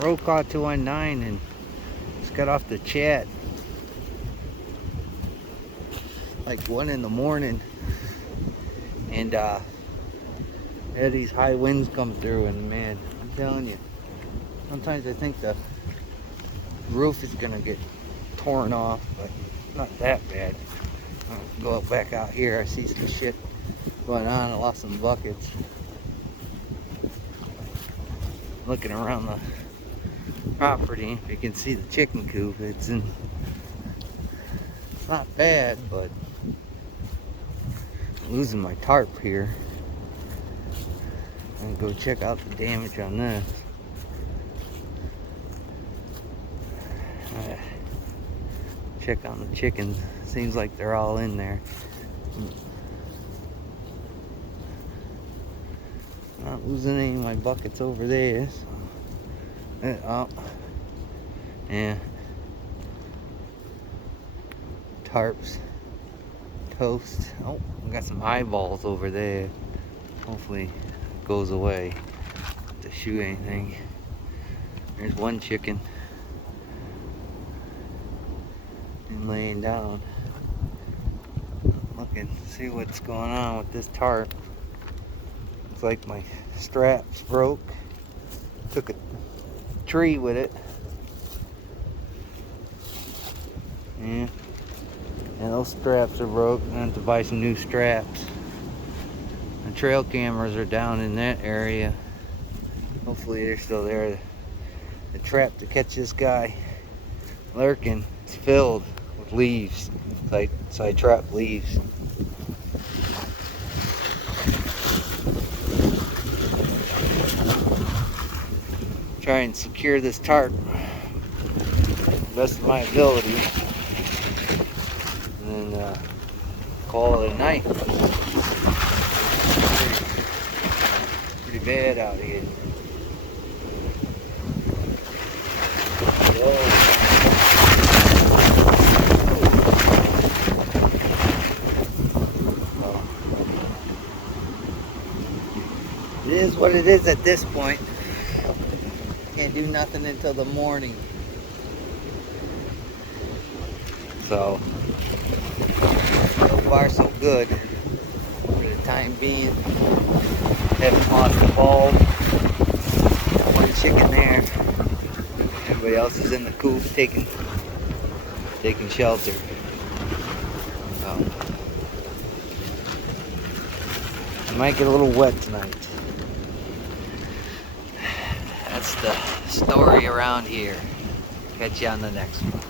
Rokaw 219 and just got off the chat. Like 1 in the morning. And had these high winds come through, and man, I'm telling you, sometimes I think the roof is gonna get torn off, but not that bad. I'll go back out here. I see some shit going on. I lost some buckets. Looking around the property, you can see the chicken coop. It's not bad, but I'm losing my tarp here. I'm gonna go check out the damage on this. Check on the chickens. Seems like they're all in there. Not losing any of my buckets over there. So. Oh, yeah. Tarps, toast. Oh, we got some eyeballs over there. Hopefully it goes away to shoot anything. There's one chicken and laying down. Looking, see what's going on with this tarp. Looks like my straps broke. Took a tree with it. Yeah. And those straps are broke. I have to buy some new straps. The trail cameras are down in that area. Hopefully they're still there. The trap to catch this guy lurking is filled with leaves. So I trap leaves. Try and secure this tarp to the best of my ability. And then call it a night. Pretty bad out here. It is what it is at this point. Can't do nothing until the morning. So far so good for the time being. Haven't lost the bulb. Got one chicken there. Everybody else is in the coop taking shelter. So it might get a little wet tonight. That's the story around here. Catch you on the next one.